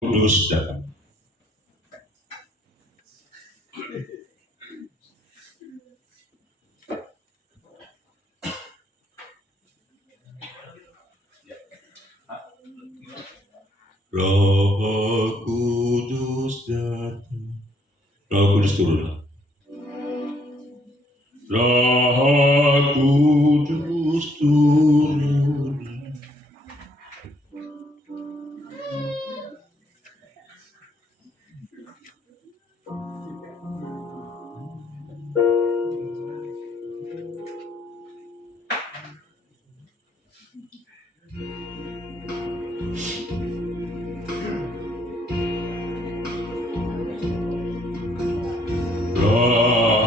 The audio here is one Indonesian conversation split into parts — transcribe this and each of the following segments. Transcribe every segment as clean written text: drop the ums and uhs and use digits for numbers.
Kudus datang. Roh Kudus datang. Roh Kudus turun. Roh Kudus turun. Roh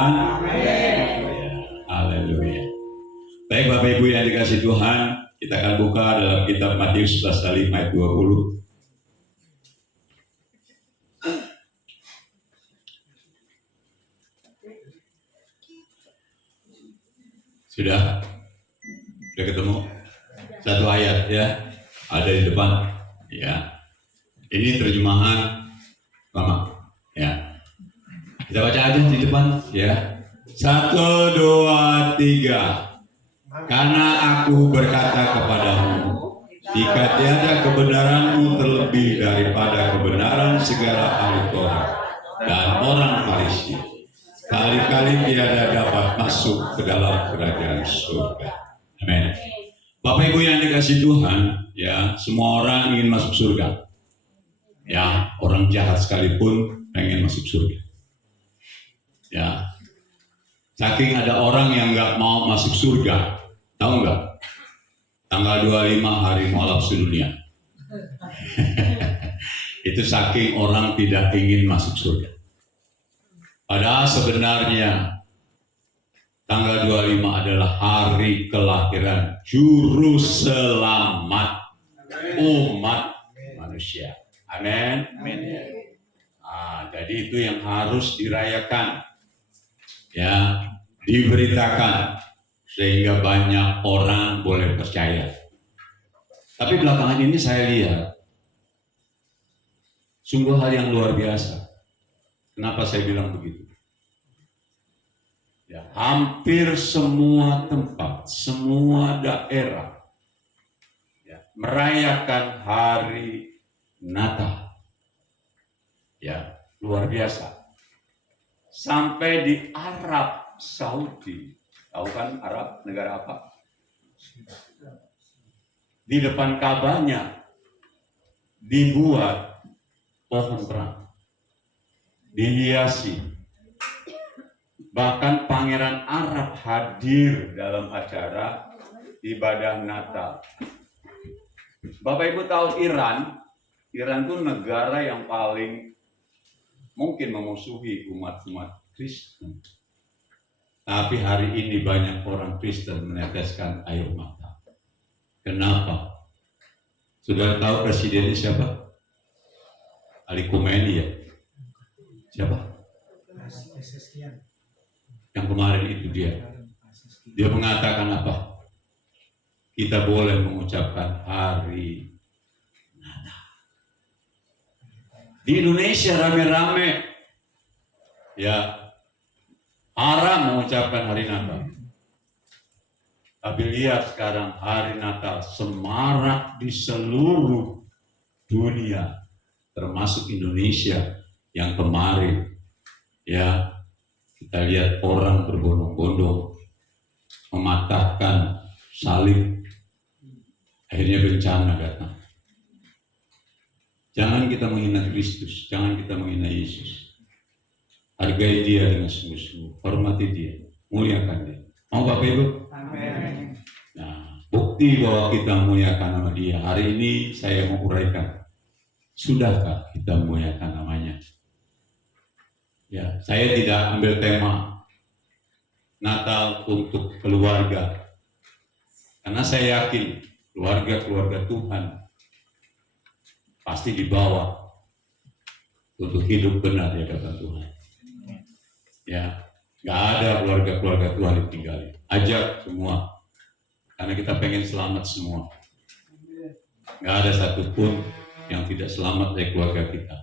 Tuhan? Haleluya. Baik Bapak Ibu yang dikasih Tuhan, kita akan buka dalam kitab Matius 11 ayat 20. Sudah ketemu? Satu ayat ya, ada di depan. Ya, ini terjemahan Mama. Ya, kita baca aja di depan. Ya, 1, 2, 3. Karena aku berkata kepadamu, jika tiada kebenaranmu terlebih daripada kebenaran segala ahli Taurat dan orang Farisi, kali-kali tiada dapat masuk ke dalam kerajaan surga. Amin. Bapak Ibu yang dikasih Tuhan, ya, semua orang ingin masuk surga. Ya, orang jahat sekalipun pengen masuk surga. Ya, saking ada orang yang nggak mau masuk surga, tahu nggak? Tanggal 25 hari mualaf sedunia. Itu saking orang tidak ingin masuk surga. Padahal sebenarnya tanggal 25 adalah hari kelahiran juru selamat umat manusia. Amin. Jadi itu yang harus dirayakan, ya, diberitakan sehingga banyak orang boleh percaya. Tapi belakangan ini saya lihat sungguh hal yang luar biasa. Kenapa saya bilang begitu? Ya, hampir semua tempat, semua daerah, ya, merayakan hari Natal. Ya, luar biasa. Sampai di Arab Saudi, tahu kan Arab negara apa? Di depan Ka'bahnya dibuat pohon perang, dihiasi. Bahkan pangeran Arab hadir dalam acara ibadah Natal. Bapak Ibu tahu Iran itu negara yang paling mungkin memusuhi umat-umat Kristen. Tapi hari ini banyak orang Kristen meneteskan air mata. Kenapa? Sudah tahu presidennya siapa? Ali Khomeini ya? Siapa? Yang kemarin itu dia mengatakan apa? Kita boleh mengucapkan hari Natal. Di Indonesia rame-rame, ya, haram mengucapkan hari Natal. Tapi lihat sekarang hari Natal semarak di seluruh dunia, termasuk Indonesia yang kemarin, ya, kita lihat orang berbondong-bondong mematahkan salib, akhirnya bencana datang. Jangan kita menghina Kristus, jangan kita menghina Yesus. Hargai dia dengan sungguh-sungguh, hormati dia, muliakan dia. Mau Bapak Ibu? Amin. Nah, bukti bahwa kita memuliakan nama dia. Hari ini saya mau uraikan. Sudahkah kita memuliakan namanya? Ya, saya tidak ambil tema Natal untuk keluarga. Karena saya yakin keluarga Tuhan pasti dibawa untuk hidup benar di hadapan Tuhan. Ya, nggak ada keluarga Tuhan ditinggalin. Ajak semua, karena kita pengen selamat semua. Nggak ada satupun yang tidak selamat dari keluarga kita.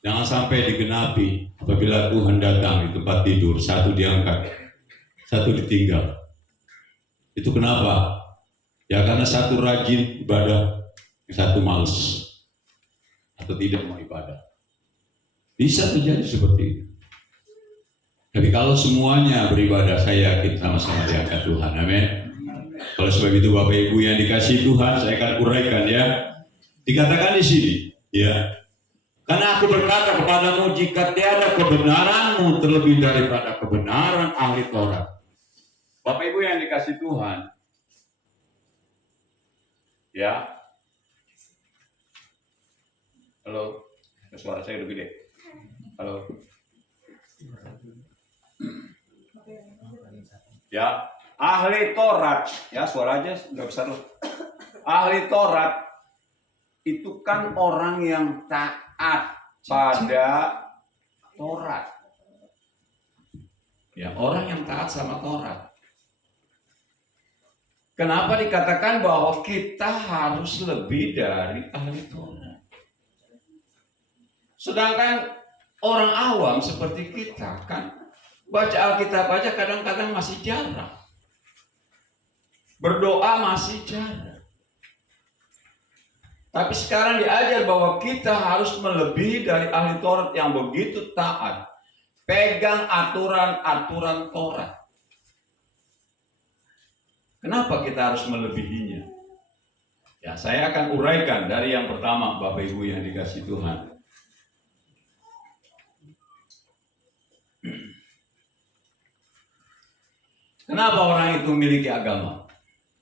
Jangan sampai digenapi apabila Tuhan datang di tempat tidur, satu diangkat, satu ditinggal. Itu kenapa? Ya karena satu rajin ibadah, yang satu males atau tidak mau ibadah. Bisa terjadi seperti itu. Tapi kalau semuanya beribadah, saya yakin sama-sama diangkat Tuhan. Amin. Kalau sebab itu Bapak Ibu yang dikasihi Tuhan, saya akan uraikan ya. Dikatakan di sini, ya. Karena aku berkata kepadamu, jika tiada kebenaranmu terlebih daripada kebenaran ahli Taurat. Bapak Ibu yang dikasihi Tuhan, ya. Halo, suara saya lebih gede. Halo. Ya, ahli Taurat, ya suara aja nggak besar loh. Ahli Taurat itu kan orang yang taat pada Taurat. Ya, orang yang taat sama Taurat. Kenapa dikatakan bahwa kita harus lebih dari ahli Taurat? Sedangkan orang awam seperti kita kan baca Alkitab aja kadang-kadang masih jarang. Berdoa masih jarang. Tapi sekarang diajar bahwa kita harus melebihi dari ahli Taurat yang begitu taat. Pegang aturan-aturan Taurat. Kenapa kita harus melebihinya? Ya, saya akan uraikan dari yang pertama, Bapak Ibu yang dikasih Tuhan. Kenapa orang itu memiliki agama?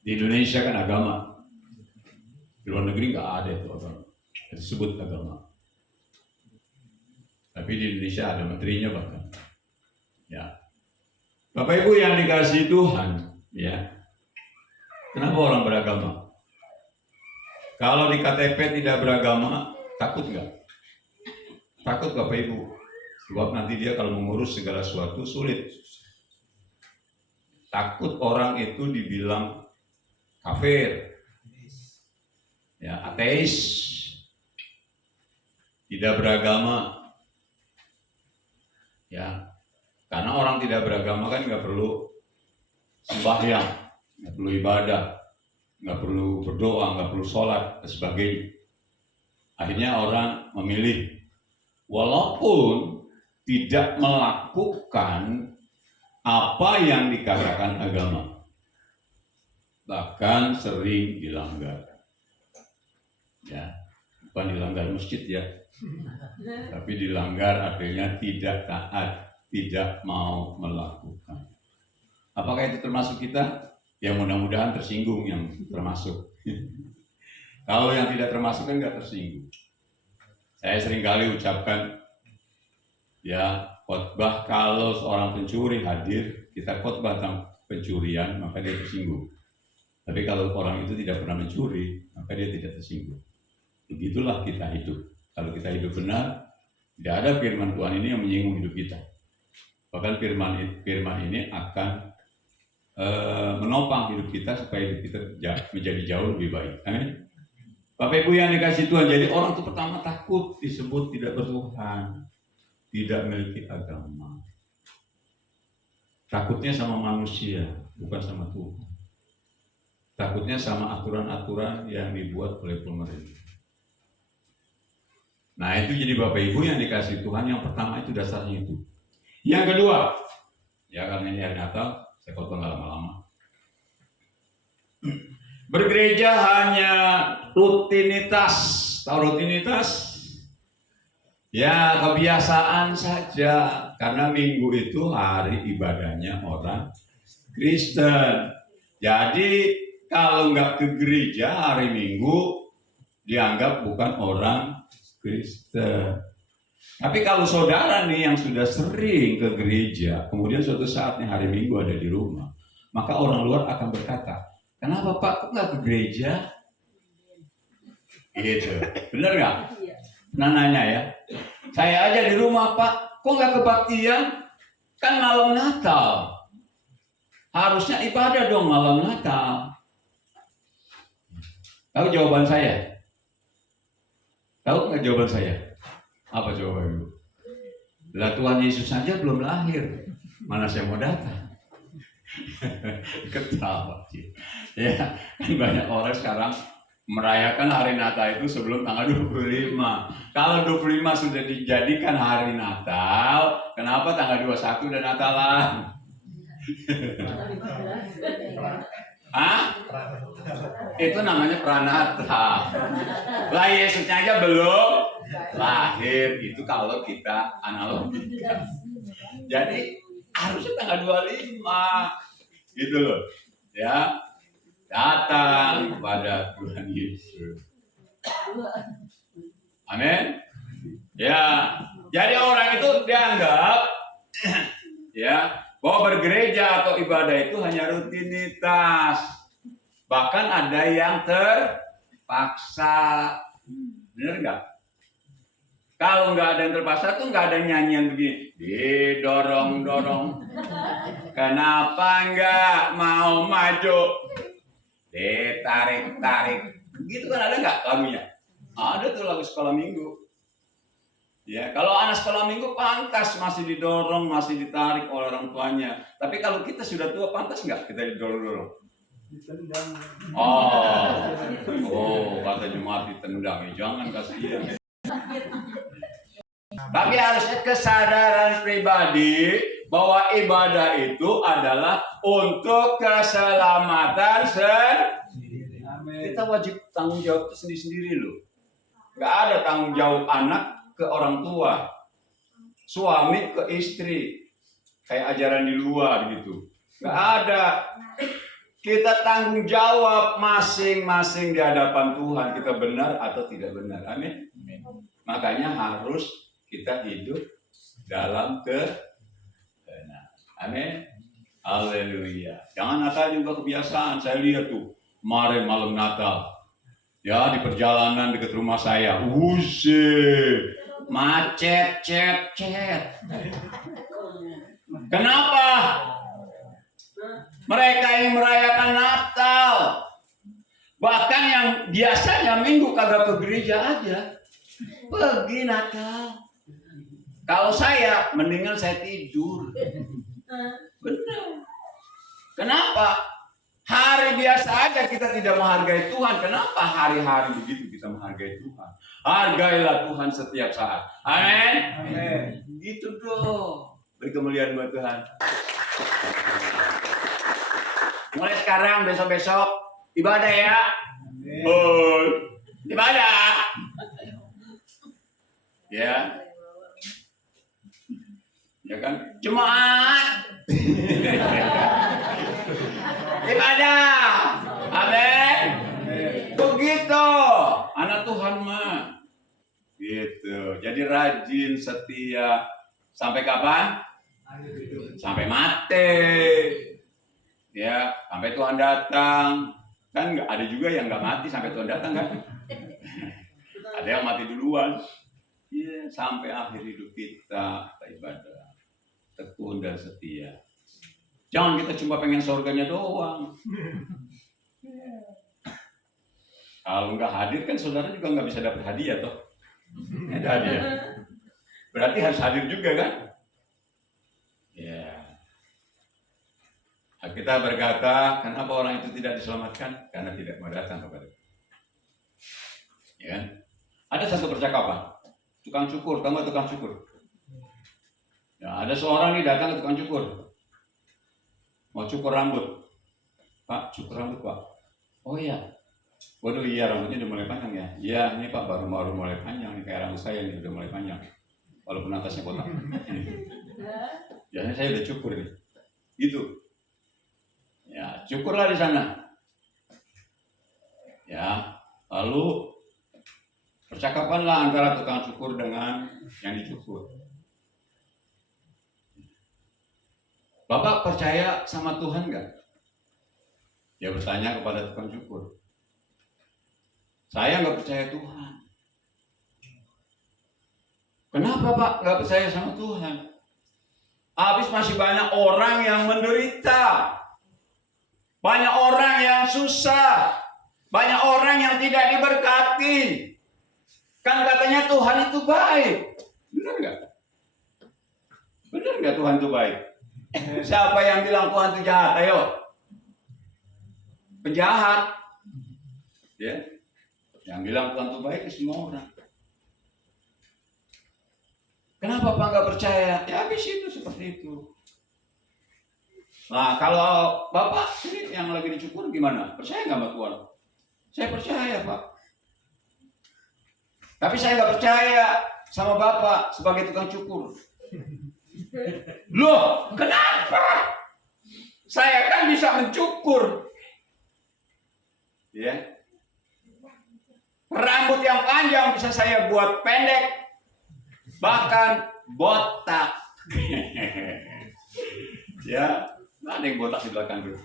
Di Indonesia kan agama. Di luar negeri nggak ada itu agama. Disebut agama. Tapi di Indonesia ada menterinya bahkan. Ya, Bapak Ibu yang dikasih Tuhan, ya. Kenapa orang beragama? Kalau di KTP tidak beragama, takut nggak? Takut Bapak Ibu. Sebab nanti dia kalau mengurus segala sesuatu sulit. Takut orang itu dibilang kafir, ya, ateis, tidak beragama. Ya, karena orang tidak beragama kan nggak perlu sembahyang, nggak perlu ibadah, nggak perlu berdoa, nggak perlu sholat, dan sebagainya. Akhirnya orang memilih, walaupun tidak melakukan apa yang dikatakan agama, bahkan sering dilanggar. Ya, bukan dilanggar masjid ya, tapi dilanggar artinya tidak taat, tidak mau melakukan. Apakah itu termasuk kita? Ya mudah-mudahan tersinggung yang termasuk. Kalau yang tidak termasuk kan nggak tersinggung. Saya seringkali ucapkan, ya khotbah kalau seorang pencuri hadir, kita khotbah tentang pencurian, maka dia tersinggung. Tapi kalau orang itu tidak pernah mencuri, maka dia tidak tersinggung. Begitulah kita hidup. Kalau kita hidup benar, tidak ada firman Tuhan ini yang menyinggung hidup kita. Bahkan firman ini akan menopang hidup kita supaya hidup kita menjadi jauh lebih baik. Amin. Bapak Ibu yang dikasih Tuhan, jadi orang itu pertama takut disebut tidak bertuhan, tidak memiliki agama. Takutnya sama manusia, bukan sama Tuhan. Takutnya sama aturan-aturan yang dibuat oleh pemerintah. Nah itu jadi Bapak Ibu yang dikasih Tuhan, yang pertama itu dasarnya itu. Yang kedua, ya karena ini hari Natal, saya khotbah nggak lama-lama. Bergereja hanya rutinitas, tahu rutinitas? Ya kebiasaan saja, karena minggu itu hari ibadahnya orang Kristen. Jadi kalau nggak ke gereja hari Minggu dianggap bukan orang Kristen. Tapi kalau saudara nih yang sudah sering ke gereja, kemudian suatu saatnya hari Minggu ada di rumah, maka orang luar akan berkata, kenapa Pak kok nggak ke gereja? Gitu, benar nggak? Pernah nanya ya, saya aja di rumah Pak, kok nggak kebaktian? Kan malam Natal, harusnya ibadah dong malam Natal. Tahu jawaban saya? Tahu nggak jawaban saya? Apa jawabannya? Lah Tuhan Yesus saja belum lahir, mana saya mau datang? Ketawa sih. Ya, kan banyak orang sekarang merayakan hari Natal itu sebelum tanggal 25. Kalau 25 sudah dijadikan hari Natal, kenapa tanggal 21 udah Natalan? Hah? Itu namanya Pranata. Lah Yesusnya aja belum lahir. Itu kalau kita analogikan. Jadi harusnya tanggal 25 gitu loh. Ya. Datang kepada Tuhan Yesus. Amin. Ya. Jadi orang itu dianggap ya bahwa bergereja atau ibadah itu hanya rutinitas. Bahkan ada yang terpaksa. Benar nggak? Kalau nggak ada yang terpaksa tuh nggak ada nyanyian begini. Didorong-dorong. Kenapa nggak mau maju? Ditarik-tarik. Gitu kan ada nggak lagunya? Ada tuh lagu sekolah minggu. Ya, kalau anak sekolah minggu pantas masih didorong, masih ditarik oleh orang tuanya. Tapi kalau kita sudah tua pantas nggak kita didorong-dorong? Ditendang. Kata Jemaat ditendang. Jangan kasihan. Tapi harus kesadaran pribadi bahwa ibadah itu adalah untuk keselamatan sendiri. Kita wajib tanggung jawab sendiri-sendiri loh. Gak ada tanggung jawab anak ke orang tua, suami ke istri, kayak ajaran di luar gitu. Gak ada. Kita tanggung jawab masing-masing di hadapan Tuhan. Kita benar atau tidak benar. Amin. Makanya harus kita hidup dalam kebenaran. Amin. Haleluya. Jangan Natal juga kebiasaan. Saya lihat tuh kemarin malam Natal, ya di perjalanan dekat rumah saya, macet. Kenapa? Mereka yang merayakan Natal, bahkan yang biasanya minggu kagak ke gereja aja, pergi Natal. Kalau saya, mendingan saya tidur. Benar. Kenapa? Hari biasa aja kita tidak menghargai Tuhan. Kenapa hari-hari begitu kita menghargai Tuhan? Hargailah Tuhan setiap saat. Amin. Amin. Gitu dong. Beri kemuliaan buat Tuhan. Mulai sekarang, besok-besok ibadah ya. Ibadah. Ya. Ya kan? Jemaat. Ibadah. Amin. Begitu. Anak Tuhan mah. Gitu. Jadi rajin, setia. Sampai kapan? Sampai mati. Ya, sampai Tuhan datang. Kan ada juga yang nggak mati sampai Tuhan datang kan? Ada yang mati duluan. Iya, sampai akhir hidup kita ibadah, tekun dan setia. Jangan kita cuma pengen surganya doang. Kalau nggak hadir kan saudara juga nggak bisa dapat hadiah toh. Ada hadiah. Berarti harus hadir juga kan? Ya. Kita berkata, kenapa orang itu tidak diselamatkan? Karena tidak mau datang kepada Tuhan. Ya kan? Ada satu percakapan. Tukang cukur, tahu nggak tukang cukur? Ya, ada seorang nih datang ke tukang cukur. Mau cukur rambut. Pak, cukur rambut Pak. Oh iya. Waduh iya, rambutnya udah mulai panjang ya. Iya, ini Pak baru mulai panjang nih, kayak rambut saya nih udah mulai panjang. Walaupun atasnya botak. Biasanya saya udah cukur nih. Gitu. Ya, cukurlah di sana. Ya, lalu percakapanlah antara tukang cukur dengan yang dicukur. Bapak percaya sama Tuhan nggak? Dia bertanya kepada tukang cukur. Saya nggak percaya Tuhan. Kenapa Pak nggak percaya sama Tuhan? Habis masih banyak orang yang menderita. Banyak orang yang susah. Banyak orang yang tidak diberkati. Kan katanya Tuhan itu baik. Benar nggak? Benar nggak Tuhan itu baik? Siapa yang bilang Tuhan itu jahat? Ayo. Penjahat. Ya. Yang bilang Tuhan itu baik ke semua orang. Kenapa Pak nggak percaya? Ya habis itu seperti itu. Nah kalau Bapak ini yang lagi dicukur gimana? Percaya nggak sama Tuhan? Saya percaya Pak. Tapi saya nggak percaya sama Bapak sebagai tukang cukur. Loh, kenapa? Saya kan bisa mencukur. Ya. Rambut yang panjang bisa saya buat pendek. Bahkan botak. Ya, ada yang botak di belakang tuh.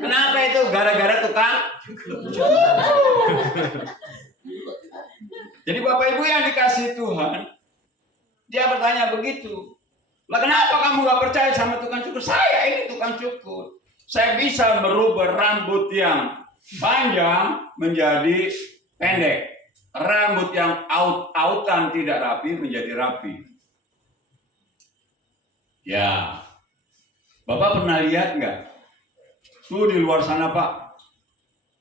Kenapa itu? Gara-gara tukang cukur. Jadi Bapak Ibu yang dikasihi Tuhan, dia bertanya begitu. Lah kenapa kamu gak percaya sama tukang cukur? Saya ini tukang cukur. Saya bisa merubah rambut yang panjang menjadi pendek. Rambut yang out-outan tidak rapi menjadi rapi. Ya, Bapak pernah lihat nggak? Tuh di luar sana Pak,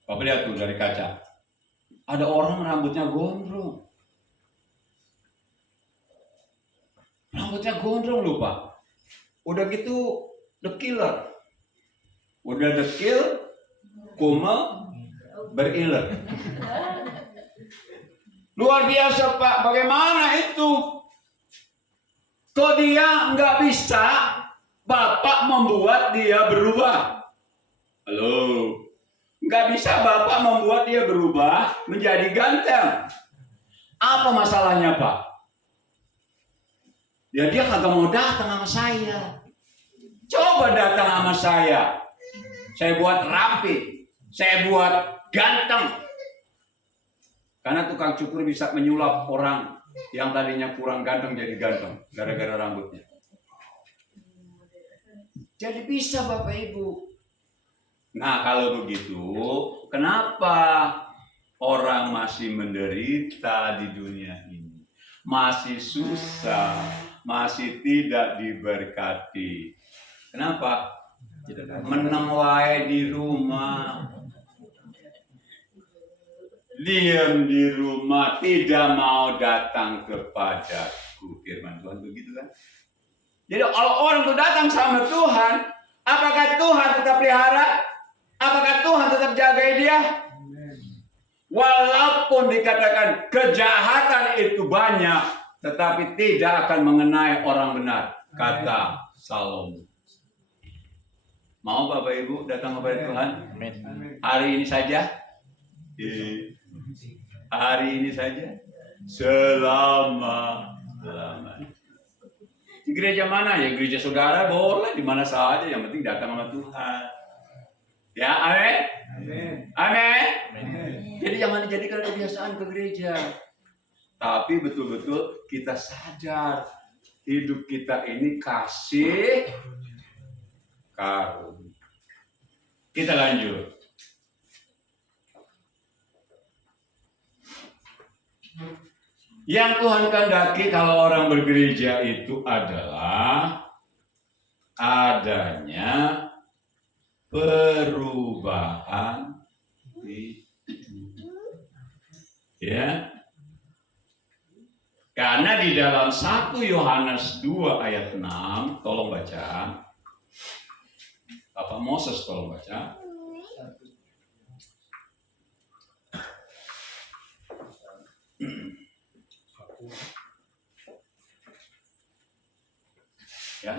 Bapak lihat tuh dari kaca. Ada orang rambutnya gondrong. Rambutnya gondrong loh Pak. Udah gitu dekil. Udah dekil, kumel, beriler. Luar biasa Pak, bagaimana itu? Kok dia nggak bisa Bapak membuat dia berubah? Halo? Nggak bisa Bapak membuat dia berubah menjadi ganteng. Apa masalahnya Pak? Ya dia kagak mau datang sama saya. Coba datang sama saya. Saya buat rapi. Saya buat ganteng. Karena tukang cukur bisa menyulap orang yang tadinya kurang ganteng jadi ganteng gara-gara rambutnya. Jadi bisa Bapak Ibu. Nah kalau begitu, kenapa orang masih menderita di dunia ini? Masih susah, masih tidak diberkati. Kenapa? Meneng wae di rumah. Diam di rumah, tidak mau datang kepadaku. Firman Tuhan begitu kan? Jadi kalau orang itu datang sama Tuhan, apakah Tuhan tetap pelihara? Apakah Tuhan tetap jaga dia? Walaupun dikatakan kejahatan itu banyak, tetapi tidak akan mengenai orang benar, kata Salomo. Mau Bapak Ibu datang kepada Tuhan? Hari ini saja? Hari ini saja? Selama-lamanya. Di gereja mana? Ya gereja saudara boleh di mana saja, yang penting datang sama Tuhan. Ya, amin. Amin. Jadi jangan dijadikan kebiasaan ke gereja. Tapi betul-betul kita sadar hidup kita ini kasih karunia. Kita lanjut. Yang Tuhan kehendaki kalau orang bergereja itu adalah adanya perubahan hidup. Ya. Karena di dalam 1 Yohanes 2 ayat 6, tolong baca. Bapak Moses tolong baca. Ya.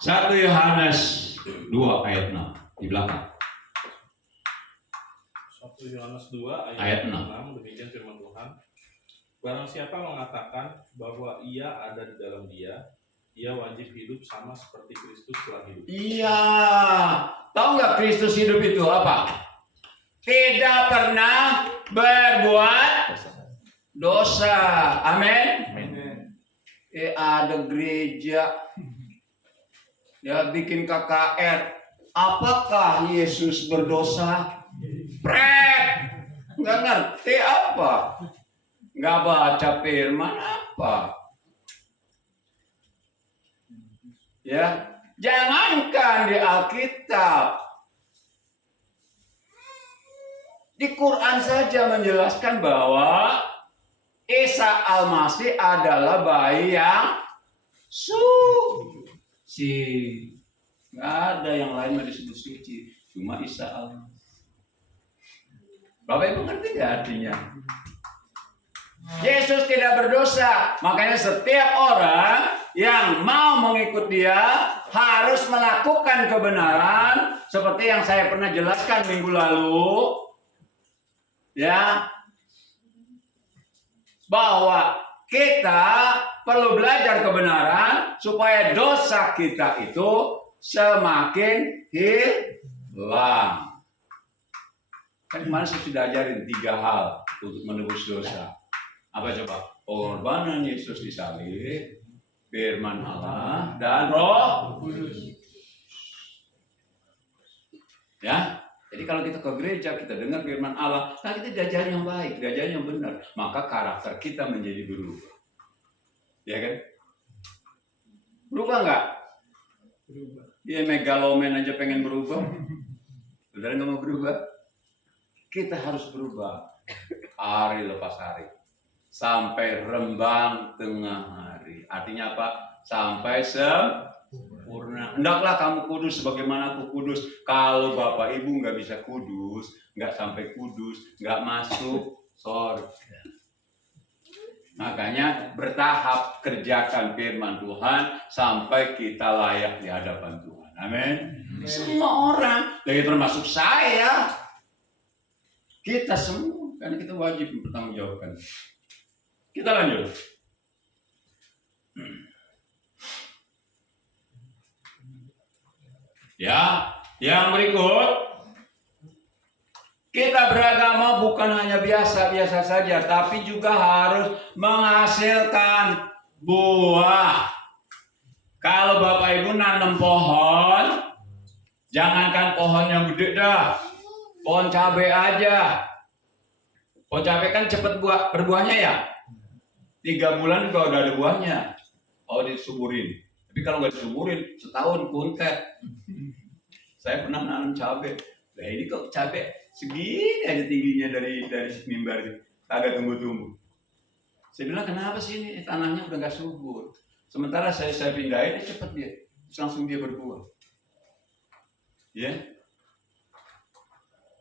1 Yohanes 2 ayat 6 di belakang. 1 Yohanes 2 Ayat ayat 6. 6 demikian firman Tuhan. Barang siapa mengatakan bahwa ia ada di dalam dia, ia wajib hidup sama seperti Kristus telah hidup. Iya, tahu nggak Kristus hidup itu apa? Tidak pernah berbuat dosa. Amin. Ada gereja ya bikin KKR. Apakah Yesus berdosa? Nggak ngerti apa? Nggak baca firman apa? Ya, jangankan di Alkitab, di Quran saja menjelaskan bahwa Isa Al-Masih adalah bayi yang suci. Nggak ada yang lain yang disebut suci, cuma Isa Al-Masih. Bapak Ibu ngerti nggak artinya? Yesus tidak berdosa, makanya setiap orang yang mau mengikut dia harus melakukan kebenaran seperti yang saya pernah jelaskan minggu lalu, ya, bahwa kita perlu belajar kebenaran supaya dosa kita itu semakin hilang. Kan kemarin saya sudah ajarin 3 hal untuk menebus dosa. Apa coba? Pengorbanan Yesus disalib, firman Allah, dan Roh Kudus. Ya, jadi kalau kita ke gereja, kita dengar firman Allah, nah kita diajari yang baik, diajari yang benar, maka karakter kita menjadi berubah. Ya kan? Berubah nggak? Berubah. Dia megaloman aja pengen berubah. Saudara nggak mau berubah? Kita harus berubah hari lepas hari. Sampai rembang tengah hari. Artinya apa? Sampai sempurna. Hendaklah kamu kudus sebagaimana aku kudus. Kalau Bapak Ibu nggak bisa kudus, nggak sampai kudus, nggak masuk surga. Makanya bertahap kerjakan firman Tuhan sampai kita layak di hadapan Tuhan. Amin. Semua orang, dari termasuk saya, kita semua, karena kita wajib mempertanggungjawabkan. Kita lanjut. Ya, yang berikut. Kita beragama bukan hanya biasa-biasa saja, tapi juga harus menghasilkan buah. Kalau Bapak Ibu nanam pohon, jangankan pohon yang gede dah, pohon cabai aja. Pohon cabai kan cepat berbuahnya ya. 3 bulan juga udah ada buahnya. Oh, disuburin. Tapi kalau nggak disuburin, setahun kuntet. Saya pernah nanam cabai. Nah ini kok cabai segini aja tingginya dari mimbar itu. Kagak tumbuh-tumbuh. Saya bilang kenapa sih ini tanahnya udah nggak subur. Sementara saya pindahin, cepat dia. Terus langsung dia berbuah. Ya.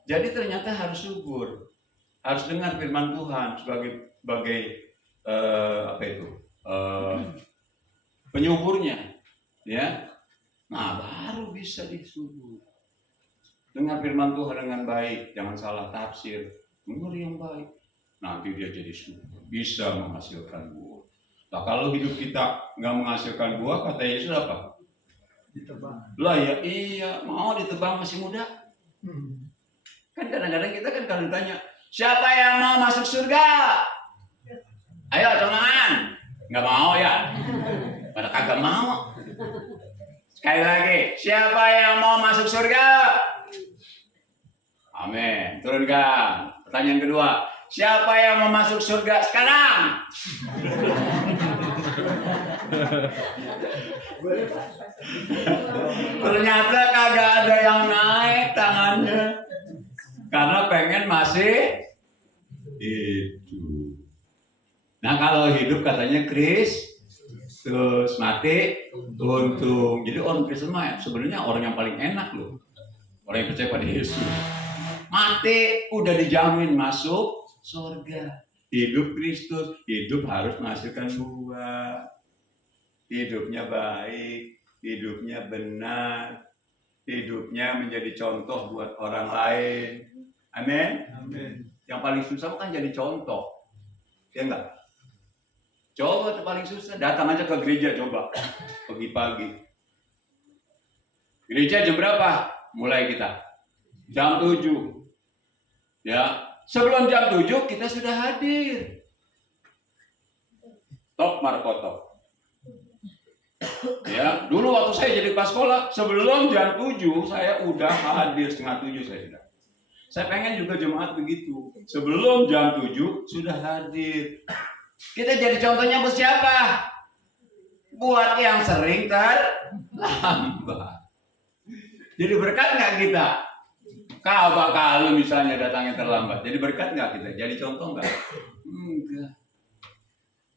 Jadi ternyata harus subur. Harus dengar firman Tuhan sebagai penyuburnya, ya. Nah, baru bisa disubur. Dengar firman Tuhan dengan baik, jangan salah tafsir, dengar yang baik. Nanti dia jadi subur, bisa menghasilkan buah. Nah, kalau hidup kita nggak menghasilkan buah, kata Yesus apa? Ditebang. Lah ya iya, mau ditebang masih muda. Kan kadang-kadang kita kan kalau ditanya, siapa yang mau masuk surga? Ayo tangan. Nggak mau ya? Pada kagak mau. Sekali lagi, siapa yang mau masuk surga? Amin. Turunkan. Pertanyaan kedua, siapa yang mau masuk surga sekarang? Ternyata kagak ada yang naik tangannya. Karena pengen masih hidup. Nah kalau hidup katanya Kristus, mati untung. Jadi orang Kristen mah sebenarnya orang yang paling enak loh. Orang yang percaya pada Yesus. Mati udah dijamin masuk surga. Hidup Kristus, hidup harus menghasilkan buah. Hidupnya baik, hidupnya benar, hidupnya menjadi contoh buat orang lain. Amin. Amin. Yang paling susah kan jadi contoh. Ya enggak? Coba itu paling susah, datang aja ke gereja coba. Pagi-pagi. Gereja jam berapa? Mulai kita. Jam 7. Ya, sebelum jam 7 kita sudah hadir. Tok Markotok. Ya, dulu waktu saya jadi pas sekolah, sebelum jam 7 saya udah hadir, setengah 7 saya sudah. Saya pengen juga jemaat begitu. Sebelum jam 7 sudah hadir. Kita jadi contohnya buat siapa? Buat yang sering terlambat. Jadi berkat nggak kita? Kalau misalnya datangnya terlambat, jadi berkat nggak kita? Jadi contoh nggak? Enggak.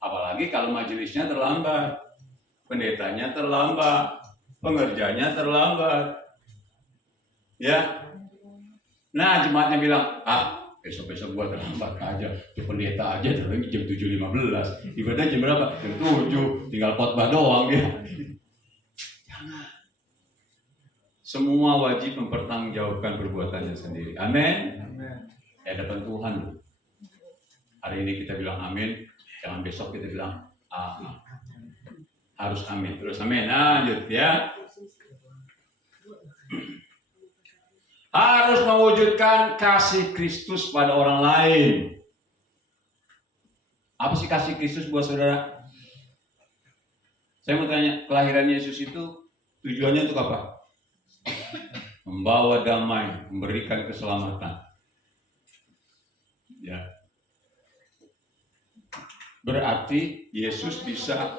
Apalagi kalau majelisnya terlambat, pendetanya terlambat, pengerjanya terlambat. Ya. Nah, jemaatnya bilang, besok-besok gua terlambat aja. Tuh pendeta aja datang jam 7.15. Ibadah jam berapa? Jam 7. Tinggal khotbah doang dia. Jangan. Semua wajib mempertanggungjawabkan perbuatannya sendiri. Amin. Amin. Ya hadapan Tuhan. Hari ini kita bilang amin. Jangan besok kita bilang harus amin. Terus amin. Lanjut ya. Harus mewujudkan kasih Kristus pada orang lain. Apa sih kasih Kristus buat saudara? Saya mau tanya, kelahiran Yesus itu tujuannya untuk apa? Membawa damai, memberikan keselamatan. Ya. Berarti Yesus bisa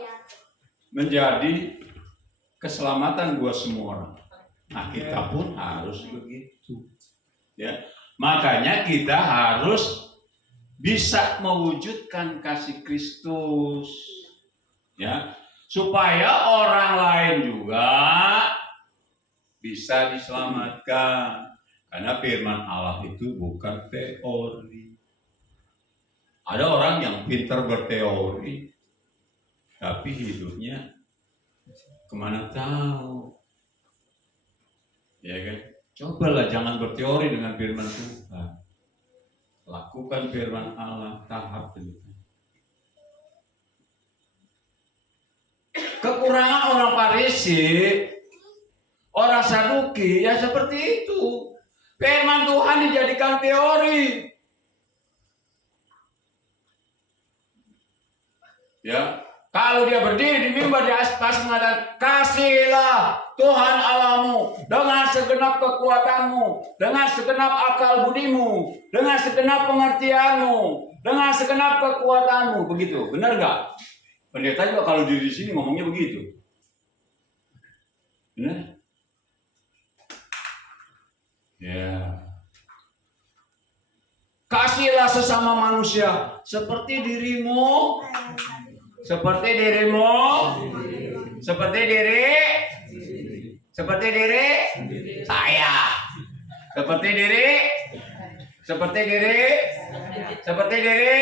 menjadi keselamatan buat semua orang. Nah, kita pun harus begitu. Ya. Makanya kita harus bisa mewujudkan kasih Kristus. Ya. Supaya orang lain juga bisa diselamatkan. Karena firman Allah itu bukan teori. Ada orang yang pintar berteori, tapi hidupnya kemana tahu. Ya kan? Cobalah jangan berteori dengan firman Tuhan. Lakukan firman Allah tahap demi tahap. Kekurangan orang Farisi, orang Saduki, ya seperti itu. Firman Tuhan dijadikan teori. Ya, kalau dia berdiri di mimbar di atas mengatakan, kasihlah Tuhan Allahmu dengan segenap kekuatanmu, dengan segenap akal budimu, dengan segenap pengertianmu, dengan segenap kekuatanmu, begitu, benar nggak? Pendeta juga kalau di sini ngomongnya begitu, benar? Ya. Kasihlah sesama manusia seperti dirimu. Seperti dirimu, seperti diri saya, seperti diri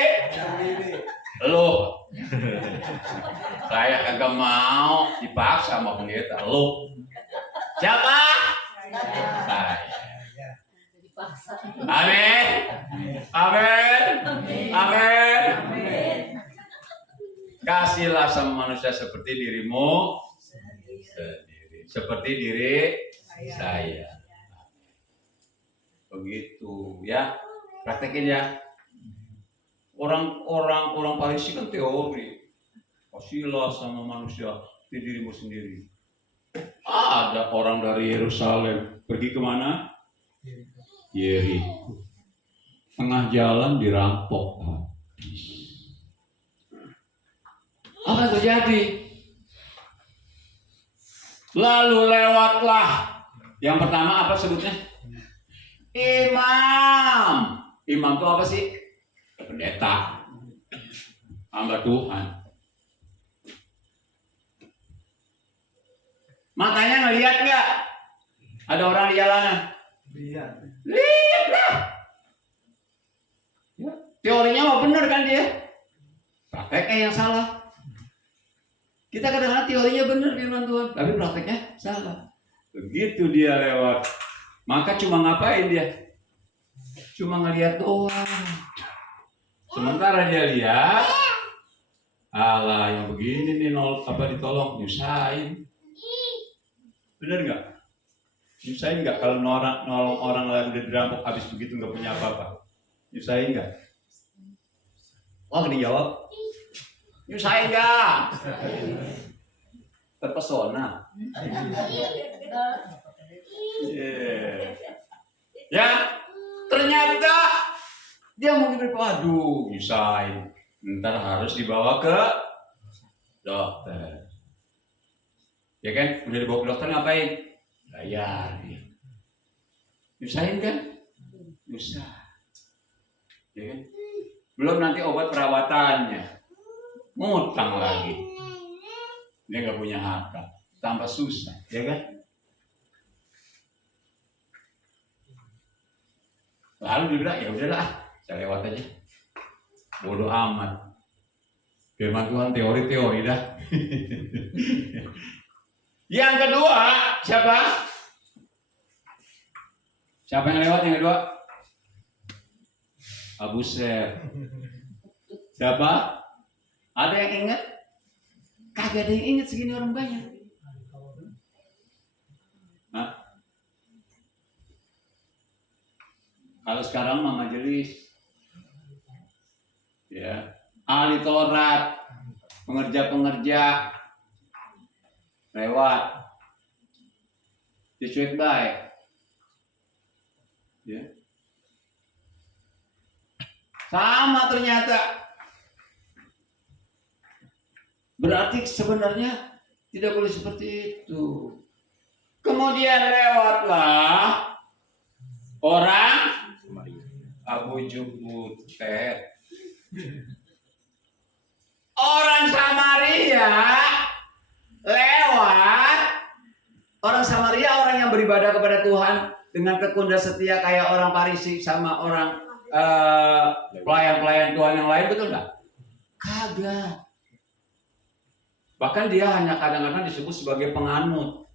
lo. Saya kagak mau dipaksa sama pendeta. Lo siapa? Saya. Amin, amin, amin. Kasihlah sama manusia seperti dirimu sendiri, seperti diri saya. Begitu ya, praktekin ya. Orang Farisi kan teori. Kasihlah sama manusia seperti dirimu sendiri. Ada orang dari Yerusalem pergi kemana? Yeriko. Tengah jalan dirampok. Apa yang terjadi? Lalu lewatlah. Yang pertama apa sebutnya? Imam. Imam itu apa sih? Pendeta. Hamba Tuhan. Matanya ngelihat nggak? Ada orang di jalanan? Lihat lah. Ya, teorinya mah benar kan dia? Prakteknya yang salah. Kita kadang-kadang teorinya benar firman Tuhan, tapi prakteknya salah. Begitu dia lewat, maka cuma ngapain dia? Cuma ngelihat doang. Sementara dia lihat, Allah yang begini nih ditolong, nyusahin. Benar nggak? Nyusahin nggak kalau nolong orang lain udah dirampok habis begitu nggak punya apa-apa? Nyusahin nggak? Wah, dijawab. Nyusahin nggak? Terpesona. Ya, ternyata dia mungkin waduh, nyusahin. Ntar harus dibawa ke dokter. Ya kan? Udah dibawa ke dokter ngapain? Bayar. Nyusahin kan? Nyusah. Ya kan? Belum nanti obat perawatannya. Ngutang lagi. Dia nggak punya harta, tambah susah, ya kan? Lalu dia bilang, ya udahlah, saya lewat aja. Bodoh amat. Firman Tuhan teori-teori dah. Yang kedua, siapa? Siapa yang lewat yang kedua? Abu Ser. Siapa? Ada yang ingat? Kagak ada yang ingat segini orang banyak. Nah, kalau sekarang mah majelis, ya, ahli Taurat, pengerja-pengerja lewat, dicuek baik, ya, sama ternyata. Berarti sebenarnya tidak boleh seperti itu. Kemudian lewatlah orang Abu Jubutet, orang Samaria lewat. Orang Samaria orang yang beribadah kepada Tuhan dengan tekun dan setia kayak orang Parisi sama orang pelayan-pelayan Tuhan yang lain, betul nggak? Kagak. Bahkan dia hanya kadang-kadang disebut sebagai penganut.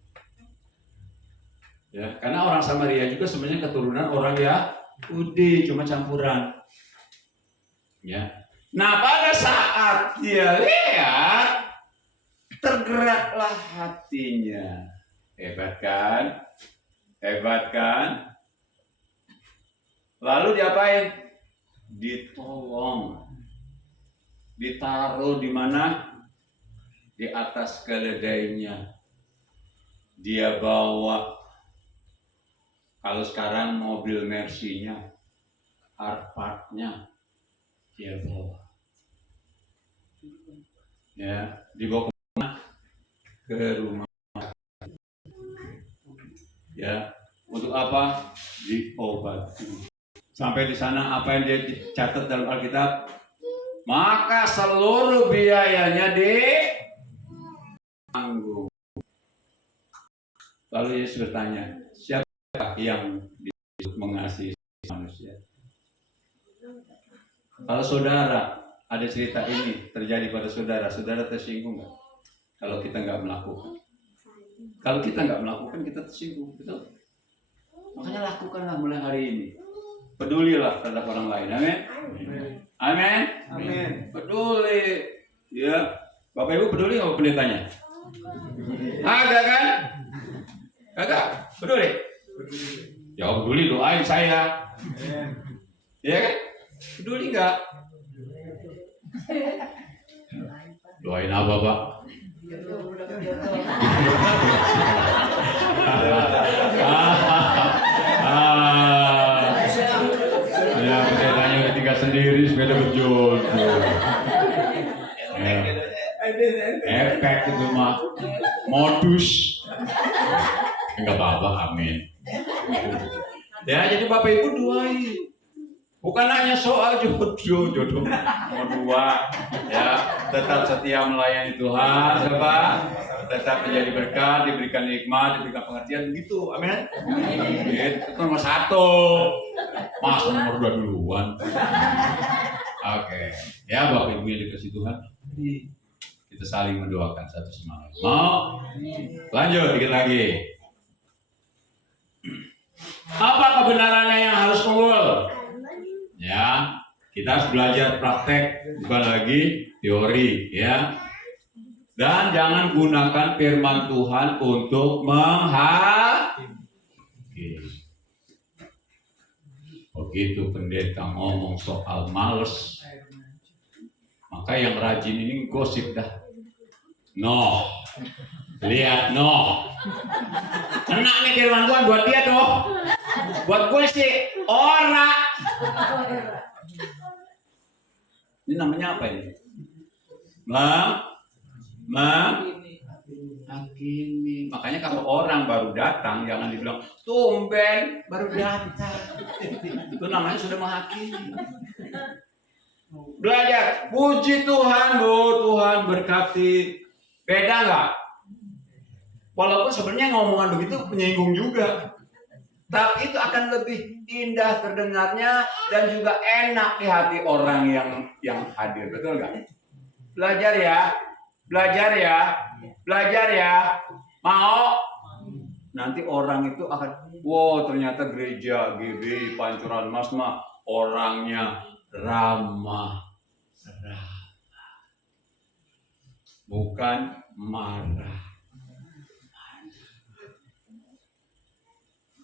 Ya, karena orang Samaria juga sebenarnya keturunan orang Yahudi, cuma campuran. Ya. Nah, pada saat dia lihat, tergeraklah hatinya. Hebat kan? Hebat kan? Lalu diapain? Ditolong. Ditaruh di mana? Di atas keledainya. Dia bawa, kalau sekarang mobil Mercy-nya, Alphard-nya dia bawa. Ya, dibawa kemana? Ke rumah. Ya, untuk apa? Diobati. Sampai di sana apa yang dia catat dalam Alkitab? Maka seluruh biayanya ditanggung. Lalu Yesus bertanya, siapa yang disebut mengasihi manusia? Kalau saudara ada cerita ini terjadi pada saudara, saudara tersinggung nggak? Kalau kita nggak melakukan, kalau kita nggak melakukan kita tersinggung, betul? Makanya lakukanlah mulai hari ini. Pedulilah terhadap orang lain, amin. Amin. Amin. Peduli, ya. Bapak Ibu peduli nggak pendetanya? Agak kan? Agak peduli. Ya peduli, doain saya. Ya kan? Peduli nggak? Doain apa, Pak? Ya, pendetanya udah tinggal sendiri, sepeda berjodoh. Efek itu mah modus. Enggak apa-apa, amin. Ya, jadi Bapak Ibu doain. Bukan hanya soal jodoh mau dua, ya, tetap setia melayani Tuhan, siapa? Tetap menjadi berkat, diberikan hikmat, diberikan pengertian, begitu, amin. Itu nomor satu, mas nomor dua duluan. Oke, ya Bapak Ibu yang dikasih Tuhan, kita saling mendoakan satu sama lain. Mau? Lanjut dikit lagi. Apa kebenarannya yang harus unggul? Ya, kita harus belajar praktek, bukan lagi teori, ya. Dan jangan gunakan firman Tuhan untuk menghakimi. Begitu pendeta ngomong soal males, maka yang rajin ini gosip dah. No, lihat no. Kena nih firman Tuhan buat dia tuh. Buat gue sih ora. Ini namanya apa ini? Menghakimi. Makanya kalau orang baru datang jangan dibilang tumben baru datang. Itu namanya sudah menghakimi. Belajar, puji Tuhan, Bu, Tuhan berkati. Beda nggak? Walaupun sebenarnya ngomongan begitu menyinggung juga, tapi itu akan lebih indah terdengarnya dan juga enak di hati orang yang hadir, betul nggak? Belajar ya, belajar ya, belajar ya. Mau? Nanti orang itu akan, wow ternyata gereja GBI Pancoran Mas mah orangnya ramah. bukan marah.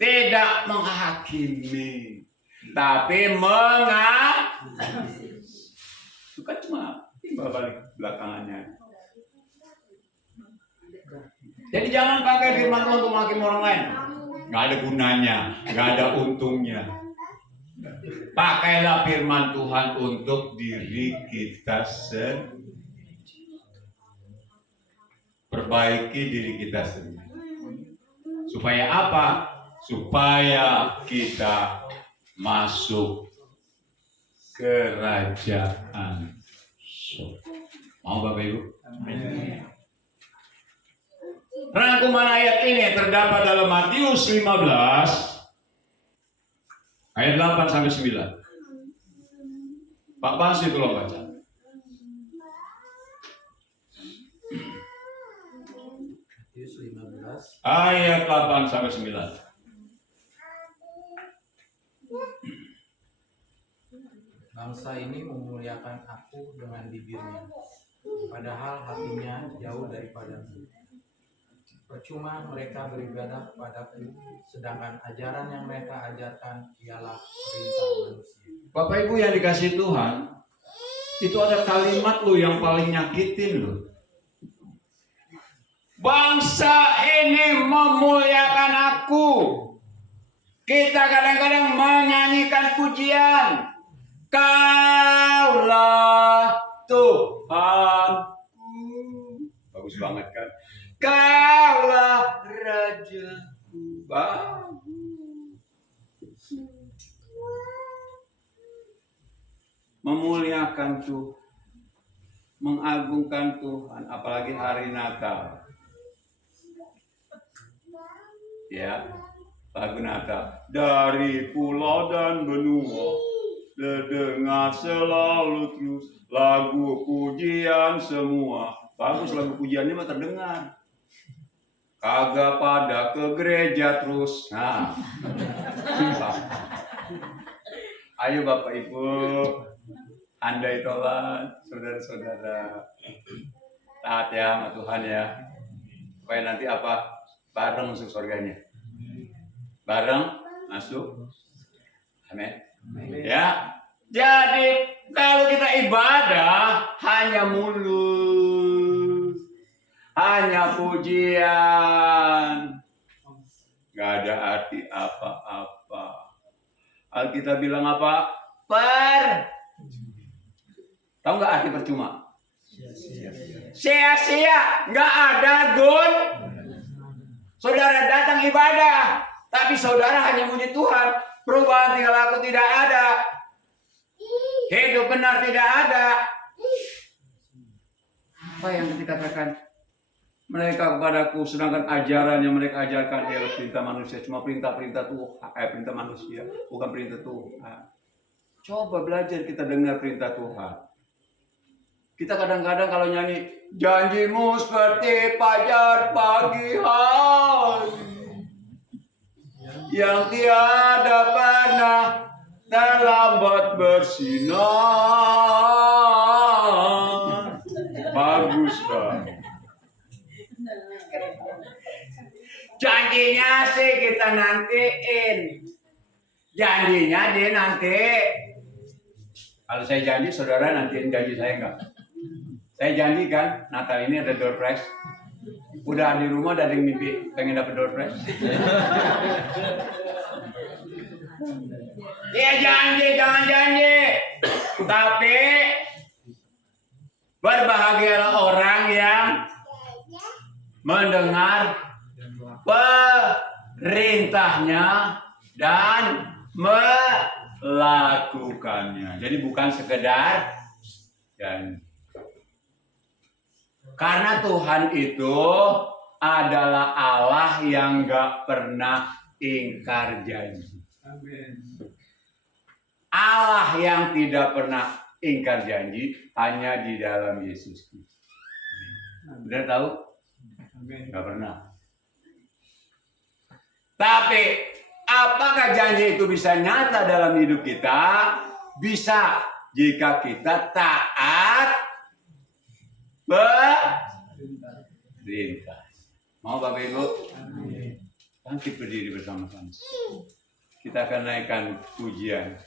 Tidak menghakimi, tapi mengasihi. Bukan cuma timbal balik belakangannya. Jadi jangan pakai firman Tuhan untuk menghakimi orang lain. Nggak ada gunanya, nggak ada untungnya. Pakailah firman Tuhan untuk diri kita sendiri. Perbaiki diri kita sendiri. Supaya apa? Supaya kita masuk kerajaan surga. Mau Bapak Ibu? Amin. Rangkuman ayat ini terdapat dalam Matius 15 ayat 8 sampai 9. Pak Pansi tolong baca. Matius 15 Ayat 8 sampai 9. Bangsa ini memuliakan aku dengan bibirnya, padahal hatinya jauh daripadaku. Percuma mereka beribadah kepadaku, sedangkan ajaran yang mereka ajarkan ialah perintah manusia. Bapak Ibu yang dikasih Tuhan, itu ada kalimat lo yang paling nyakitin lo. Bangsa ini memuliakan aku. Kita kadang-kadang menyanyikan pujian. Kaulah Tuhanku. Bagus banget kan? Kaulah Rajaku. Bagus. Memuliakan Tuhan, mengagungkan Tuhan, apalagi hari Natal. Ya, lagu Natal. Dari pulau dan benua, terdengar selalu terus lagu pujian semua. Bagus lagu pujiannya mah terdengar. Kagak pada ke gereja terus. Nah, susah. Ayo Bapak Ibu, andai tolan, saudara-saudara, taat ya sama Tuhan ya. Supaya nanti apa? Bareng masuk surganya. Bareng masuk. Amin. Ya. Jadi kalau kita ibadah hanya mulut, hanya pujian, nggak ada arti apa-apa. Alkitab bilang apa? Tahu nggak arti percuma? Sia-sia, nggak ada gun. Saudara datang ibadah, tapi saudara hanya muji Tuhan. Perubahan tingkah laku tidak ada. Hidup benar tidak ada. Apa yang dikatakan? Mereka kepadaku, sedangkan ajaran yang mereka ajarkan ialah perintah manusia. Cuma perintah-perintah Tuhan, perintah manusia, bukan perintah Tuhan. Coba belajar kita dengar perintah Tuhan. Kita kadang-kadang kalau nyanyi, janjimu seperti fajar pagi hari, yang tiada pernah terlambat bersinar. Bagus banget. Janjinya sih kita nantiin. Janjinya dia nanti. Kalau saya janji, saudara nantiin janji saya enggak? Saya janji kan, Natal ini ada door prize. Udah di rumah ada yang mimpi pengen dapat door prize. Dia janji, jangan janji. Tapi berbahagialah orang yang mendengar perintahnya dan melakukannya. Jadi bukan sekedar janji. Karena Tuhan itu adalah Allah yang gak pernah ingkar janji. Allah yang tidak pernah ingkar janji hanya di dalam Yesus Kristus. Benar tahu? Gak pernah. Tapi apakah janji itu bisa nyata dalam hidup kita? Bisa jika kita taat perintah. Mau Bapak Ibu? Bangkit berdiri bersama-sama. Kita akan naikkan pujian.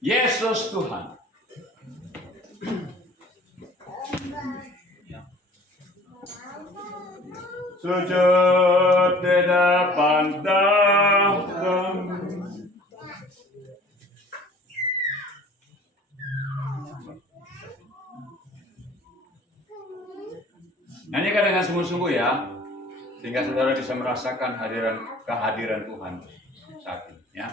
Yesus Tuhan. Sujud di depan tahta. Nyanyikan dengan sungguh-sungguh ya, sehingga saudara bisa merasakan kehadiran Tuhan saat ini ya.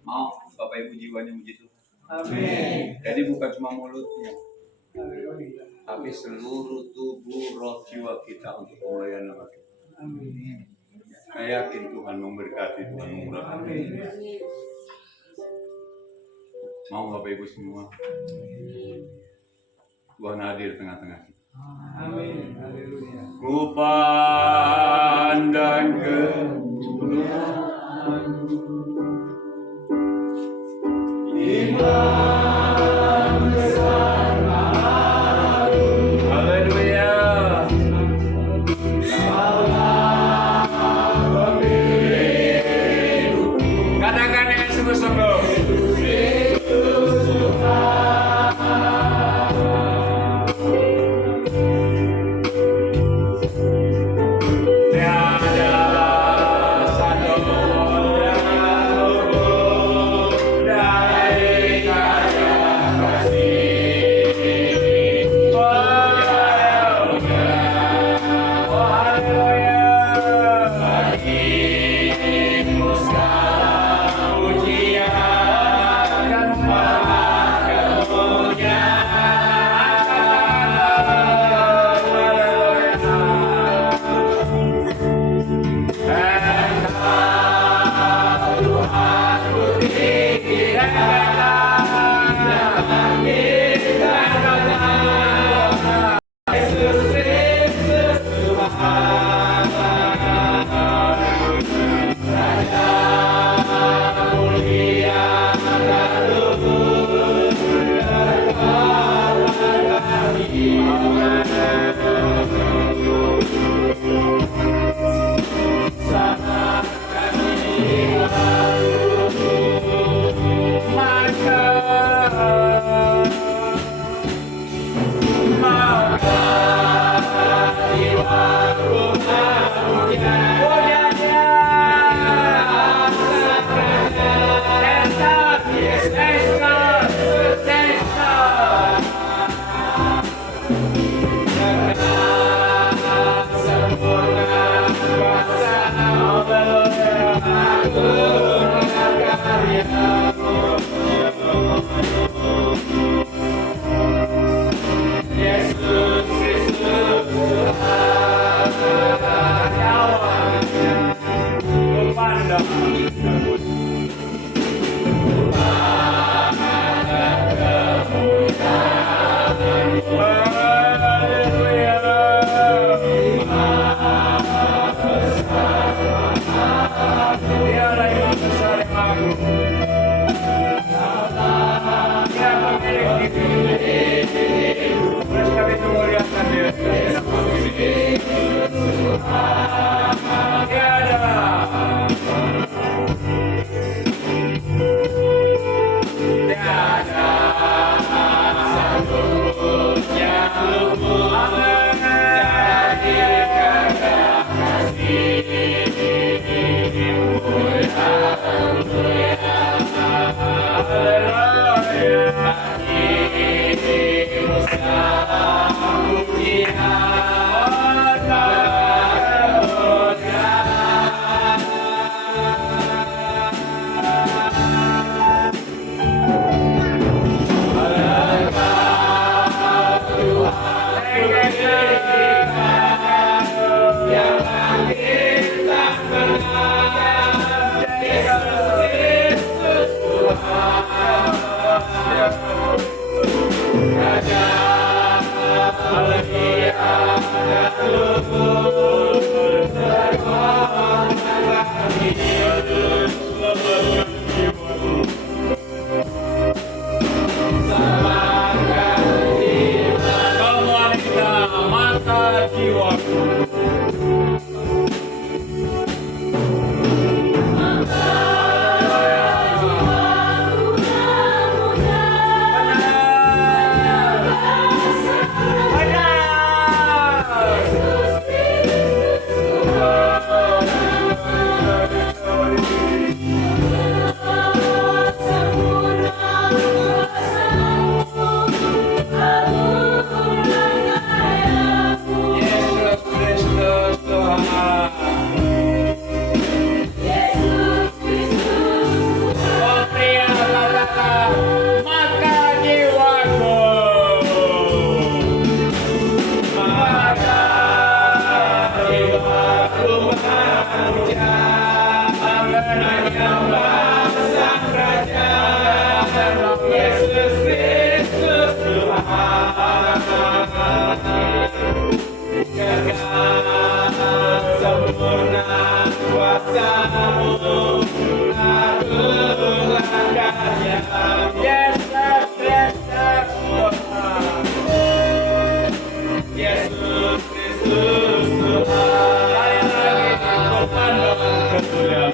Mau Bapak Ibu jiwanya begitu. Amin. Jadi bukan cuma mulutnya, tapi seluruh tubuh, roh, jiwa kita untuk pelayanan nama kita. Amin. Saya yakin Tuhan memberkati, Tuhan memurahkan. Mau Bapak Ibu semua, Tuhan hadir tengah-tengah kita. Amin. Haleluya. Ku pandang ke Imam besar agung. Haleluya. Salam pemilik. Katakan dengan sungguh-sungguh. Tiada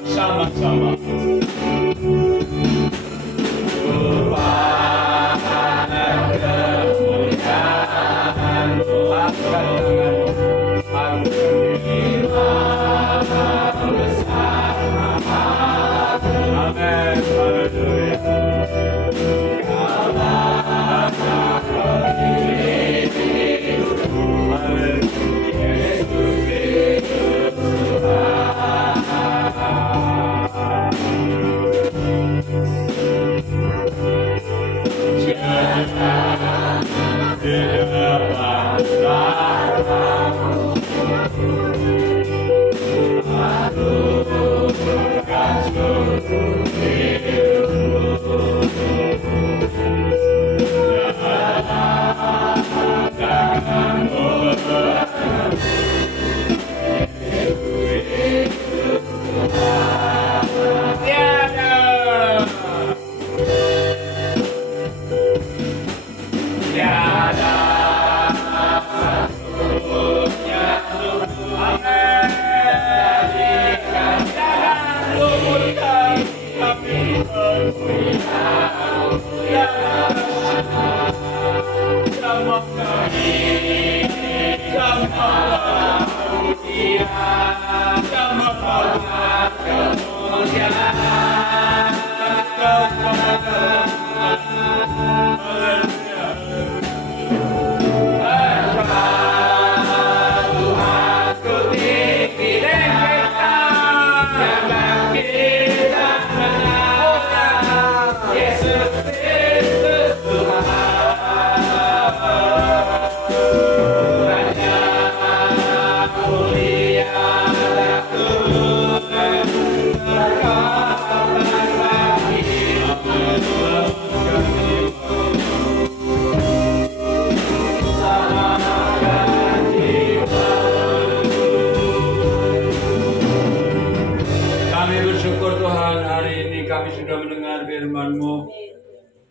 Sama-sama.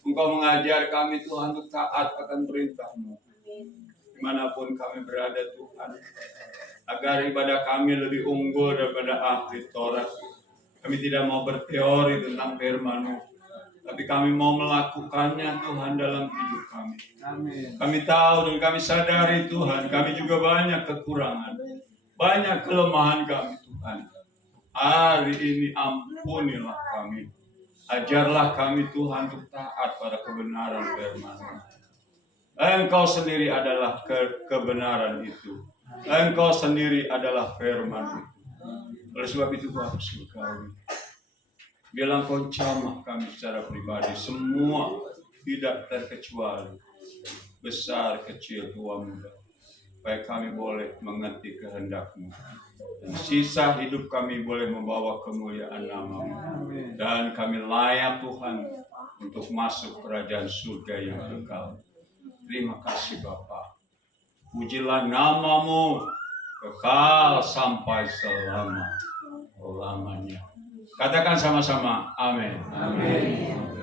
Engkau mengajar kami Tuhan untuk taat akan perintah-Mu dimanapun kami berada Tuhan, agar ibadah kami lebih unggul daripada ahli Taurat. Kami tidak mau berteori tentang firman-Mu, tapi kami mau melakukannya Tuhan dalam hidup kami. Amin. Kami tahu dan kami sadari Tuhan, kami juga banyak kekurangan, banyak kelemahan kami Tuhan. Hari ini ampunilah kami. Ajarlah kami Tuhan untuk taat pada kebenaran firman-Mu. Engkau sendiri adalah kebenaran itu. Engkau sendiri adalah firman itu. Oleh sebab itu Bapak Surgawi, bilang Kau jamah kami secara pribadi, semua tidak terkecuali, besar, kecil, tua, muda, supaya kami boleh mengerti kehendak-Mu. Dan sisa hidup kami boleh membawa kemuliaan nama-Mu. Amin. Dan kami layak Tuhan untuk masuk kerajaan surga yang kekal. Terima kasih Bapa. Pujilah nama-Mu kekal sampai selama-lamanya. Katakan sama-sama, amin. Amin.